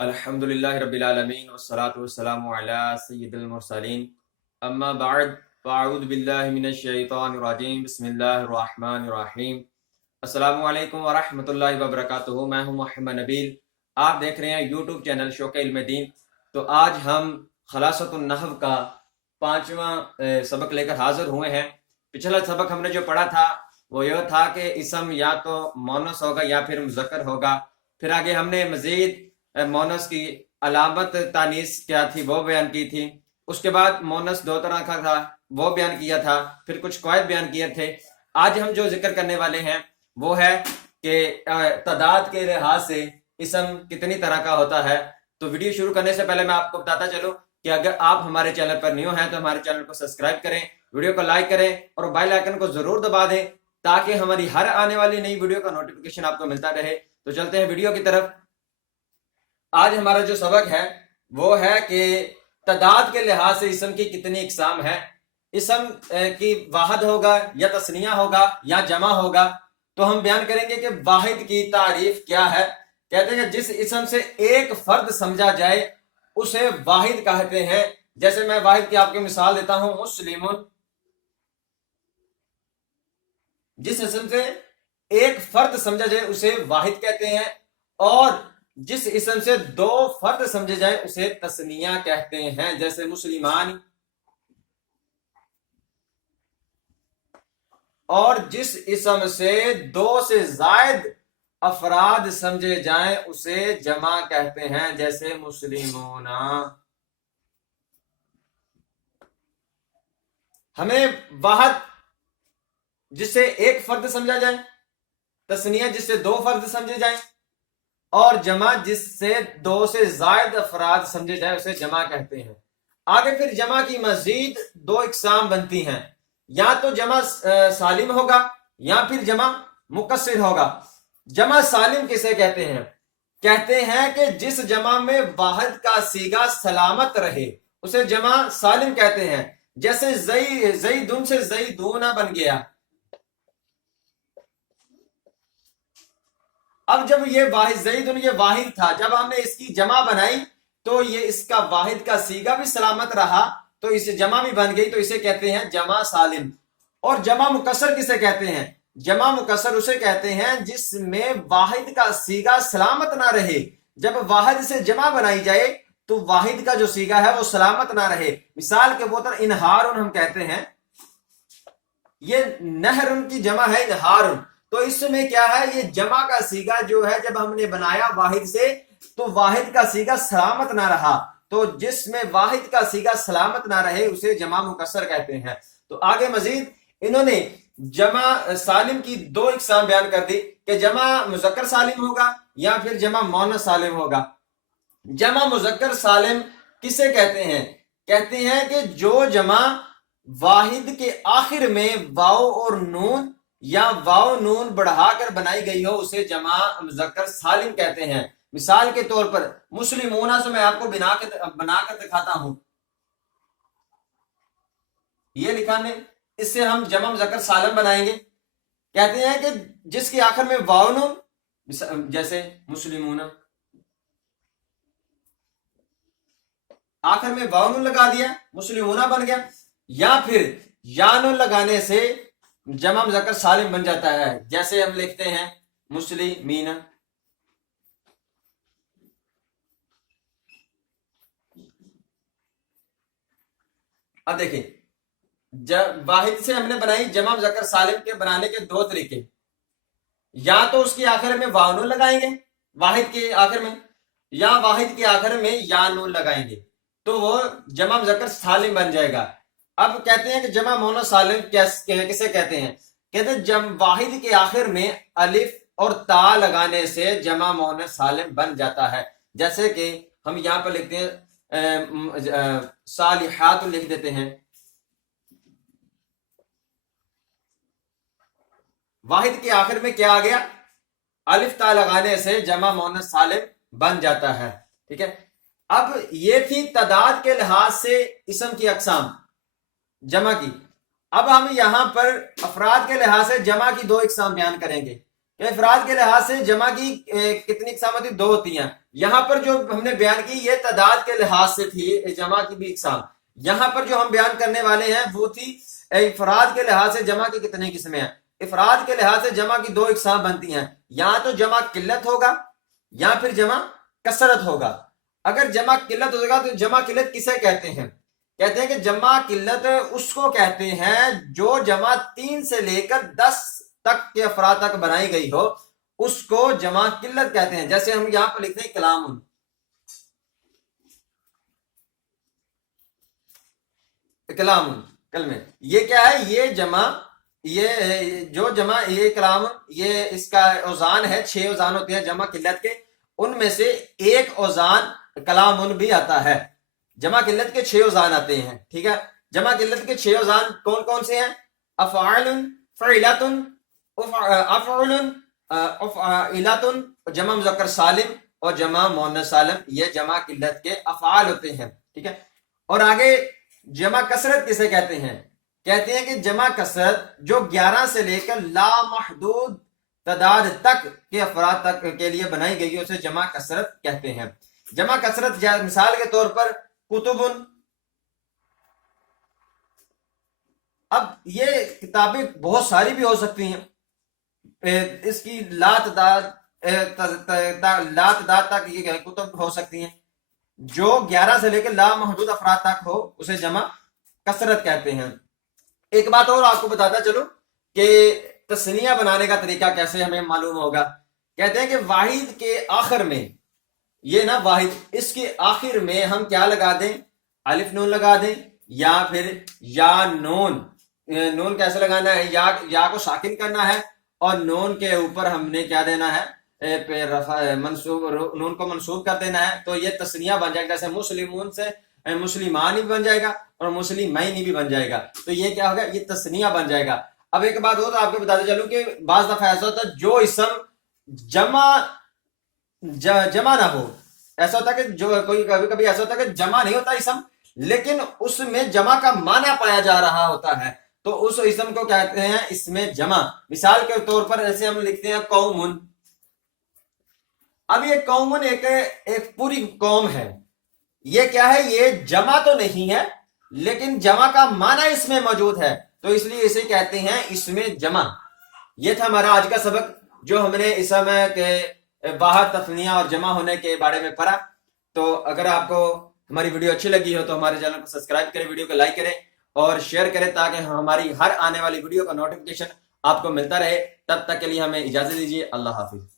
الحمدللہ رب العالمین والصلاة والسلام علی سید المرسلین اما بعد فاعوذ باللہ من الشیطان الرجیم بسم اللہ الرحمن الرحیم۔ السلام علیکم ورحمۃ اللہ وبرکاتہ۔ میں ہوں محمد نبیل، آپ دیکھ رہے ہیں یوٹیوب چینل شوق علم دین۔ تو آج ہم خلاصۃ النحو کا 5واں سبق لے کر حاضر ہوئے ہیں۔ پچھلا سبق ہم نے جو پڑھا تھا وہ یہ تھا کہ اسم یا تو مونس ہوگا یا پھر مذکر ہوگا۔ پھر آگے ہم نے مزید مونس کی علامت تانیث کیا تھی وہ بیان کی تھی۔ اس کے بعد مونس دو طرح کا تھا وہ بیان کیا تھا، پھر کچھ قواعد بیان کیے تھے۔ آج ہم جو ذکر کرنے والے ہیں وہ ہے کہ تعداد کے لحاظ سے اسم کتنی طرح کا ہوتا ہے۔ تو ویڈیو شروع کرنے سے پہلے میں آپ کو بتاتا چلوں کہ اگر آپ ہمارے چینل پر نیو ہیں تو ہمارے چینل کو سبسکرائب کریں، ویڈیو کو لائک کریں اور بیل آئیکن کو ضرور دبا دیں تاکہ ہماری ہر آنے والی نئی ویڈیو کا نوٹیفیکیشن آپ کو ملتا رہے۔ تو چلتے ہیں ویڈیو کی طرف۔ آج ہمارا جو سبق ہے وہ ہے کہ تعداد کے لحاظ سے اسم کی کتنی اقسام ہے۔ اسم کی واحد ہوگا یا تثنیہ ہوگا یا جمع ہوگا۔ تو ہم بیان کریں گے کہ واحد کی تعریف کیا ہے۔ کہتے ہیں کہ جس اسم سے ایک فرد سمجھا جائے اسے واحد کہتے ہیں۔ جیسے میں واحد کی آپ کی مثال دیتا ہوں، مسلم۔ جس اسم سے ایک فرد سمجھا جائے اسے واحد کہتے ہیں، اور جس اسم سے دو فرد سمجھے جائیں اسے تثنیہ کہتے ہیں۔ جیسے مسلمان۔ اور جس اسم سے دو سے زائد افراد سمجھے جائیں اسے جمع کہتے ہیں، جیسے مسلمون۔ ہمیں واحد جس سے ایک فرد سمجھا جائے، تثنیہ جس سے دو فرد سمجھے جائیں، اور جمع جس سے دو سے زائد افراد سمجھے جائے اسے جمع کہتے ہیں۔ آگے پھر جمع کی مزید دو اقسام بنتی ہیں، یا تو جمع سالم ہوگا یا پھر جمع مکسر ہوگا۔ جمع سالم کسے کہتے ہیں؟ کہتے ہیں کہ جس جمع میں واحد کا صیغہ سلامت رہے اسے جمع سالم کہتے ہیں۔ جیسے زیدن سے زیدون بن گیا۔ اب جب یہ واحد زیدن یہ واحد تھا، جب ہم نے اس کی جمع بنائی تو یہ اس کا واحد کا صیغہ بھی سلامت رہا تو اسے جمع بھی بن گئی، تو اسے کہتے ہیں جمع سالم۔ اور جمع مکسر کسے کہتے ہیں؟ جمع مکسر اسے کہتے ہیں جس میں واحد کا صیغہ سلامت نہ رہے۔ جب واحد سے جمع بنائی جائے تو واحد کا جو صیغہ ہے وہ سلامت نہ رہے۔ مثال کے طور پر انہارن ہم کہتے ہیں، یہ نہرن کی جمع ہے انہارن، تو اس میں کیا ہے، یہ جمع کا صیغہ جو ہے جب ہم نے بنایا واحد سے تو واحد کا صیغہ سلامت نہ رہا۔ تو جس میں واحد کا صیغہ سلامت نہ رہے اسے جمع مکسر کہتے ہیں۔ تو آگے مزید انہوں نے جمع سالم کی دو اقسام بیان کر دی کہ جمع مذکر سالم ہوگا یا پھر جمع مؤنث سالم ہوگا۔ جمع مذکر سالم کسے کہتے ہیں؟ کہتے ہیں کہ جو جمع واحد کے آخر میں واو اور نون یا واو نون بڑھا کر بنائی گئی ہو اسے جمع مذکر سالم کہتے ہیں۔ مثال کے طور پر مسلمون سے میں آپ کو بنا کر دکھاتا ہوں، یہ لکھا نے، اس سے ہم جمع مذکر سالم بنائیں گے۔ کہتے ہیں کہ جس کے آخر میں واو نون، جیسے مسلمون، آخر میں واو نون لگا دیا مسلمون بن گیا، یا پھر یا نون لگانے سے جمع مذکر سالم بن جاتا ہے، جیسے ہم لکھتے ہیں مسلمین۔ اب دیکھیں جب واحد سے ہم نے بنائی جمع مذکر سالم کے بنانے کے دو طریقے، یا تو اس کے آخر میں واو نون لگائیں گے واحد کے آخر میں، یا واحد کے آخر میں یا نون لگائیں گے تو وہ جمع مذکر سالم بن جائے گا۔ اب کہتے ہیں کہ جمع مؤنث سالم کسے کہتے ہیں؟ کہتے ہیں جب واحد کے آخر میں الف اور تا لگانے سے جمع مؤنث سالم بن جاتا ہے۔ جیسے کہ ہم یہاں پر لکھتے ہیں صالحات لکھ دیتے ہیں، واحد کے آخر میں کیا آ گیا؟ الف تا لگانے سے جمع مؤنث سالم بن جاتا ہے۔ ٹھیک ہے، اب یہ تھی تعداد کے لحاظ سے اسم کی اقسام جمع کی۔ اب ہم یہاں پر افراد کے لحاظ سے جمع کی دو اقسام بیان کریں گے۔ کہ افراد کے لحاظ سے جمع کی کتنی اقسام ہوتی؟ 2 ہوتی ہیں. یہاں پر جو ہم نے بیان کی یہ تعداد کے لحاظ سے تھی جمع کی بھی اقسام. یہاں پر جو ہم بیان کرنے والے ہیں وہ تھی افراد کے لحاظ سے جمع کی کتنی قسمیں ہیں. افراد کے لحاظ سے جمع کی 2 اقسام بنتی ہیں، یا تو جمع قلت ہوگا یا پھر جمع کثرت ہوگا. اگر جمع قلت ہوگا تو جمع قلت کسے کہتے ہیں؟ کہتے ہیں کہ جمع قلت اس کو کہتے ہیں جو جمع 3 سے لے کر 10 تک کے افراد تک بنائی گئی ہو، اس کو جمع قلت کہتے ہیں. جیسے ہم یہاں پر لکھتے ہیں کلام، کلام کلمے، یہ کیا ہے؟ یہ جمع، یہ جو جمع یہ کلام، یہ اس کا اوزان ہے، 6 اوزان ہوتے ہیں جمع قلت کے، ان میں سے ایک اوزان کلام بھی آتا ہے. جمع قلت کے 6 اوزان آتے ہیں. ٹھیک ہے، جمع قلت کے 6 اوزان کون کون سے ہیں؟ افعال، فعلات، افعل، افعلات، جمع مذکر سالم اور جمع مؤنث سالم، یہ جمع قلت کے افعال ہوتے ہیں. ٹھیک ہے، اور آگے جمع کثرت کسے کہتے ہیں؟ کہتے ہیں کہ جمع کثرت جو 11 سے لے کر لامحدود تعداد تک کے افراد تک کے لیے بنائی گئی ہے اسے جمع کثرت کہتے ہیں. جمع کثرت مثال کے طور پر کتب، اب یہ کتابیں بہت ساری بھی ہو سکتی ہیں، اس کی لا تعداد تک یہ کتب ہو سکتی ہیں. جو 11 سے لے کے لامحدود افراد تک ہو اسے جمع کثرت کہتے ہیں. ایک بات اور آپ کو بتاتا چلو کہ تثنیہ بنانے کا طریقہ کیسے ہمیں معلوم ہوگا. کہتے ہیں کہ واحد کے آخر میں، یہ نا واحد، اس کے آخر میں ہم کیا لگا دیں؟ الف نون لگا دیں، یا پھر یا نون. نون کیسے لگانا ہے؟ یا کو ساکن کرنا ہے اور نون کے اوپر ہم نے کیا دینا ہے؟ منصوب، نون کو منصوب کر دینا ہے. تو یہ تثنیہ بن جائے گا. جیسے مسلمون سے مسلمان بھی بن جائے گا اور مسلمین بھی بن جائے گا. تو یہ کیا ہوگا؟ یہ تثنیہ بن جائے گا. اب ایک بات اور آپ کو بتاتے چلوں کہ بعض دفعہ ایسا ہوتا ہے جو اسم جمع نہ ہو، ایسا ہوتا ہے کہ جو کوئی کبھی کبھی ایسا ہوتا ہے کہ جمع نہیں ہوتا اسم، لیکن اس میں جمع کا معنی پایا جا رہا ہوتا ہے، تو اس اسم کو کہتے ہیں اسم جمع. مثال کے طور پر ایسے ہم لکھتے ہیں قوم. اب یہ قوم ایک پوری قوم ہے، یہ کیا ہے؟ یہ جمع تو نہیں ہے لیکن جمع کا معنی اس میں موجود ہے، تو اس لیے اسے کہتے ہیں اسم جمع. یہ تھا ہمارا آج کا سبق جو ہم نے اسم کے واحد، تثنیہ اور جمع ہونے کے بارے میں پڑھا. تو اگر آپ کو ہماری ویڈیو اچھی لگی ہو تو ہمارے چینل کو سبسکرائب کریں، ویڈیو کو لائک کریں اور شیئر کریں تاکہ ہماری ہر آنے والی ویڈیو کا نوٹیفیکیشن آپ کو ملتا رہے. تب تک کے لیے ہمیں اجازت دیجیے. اللہ حافظ.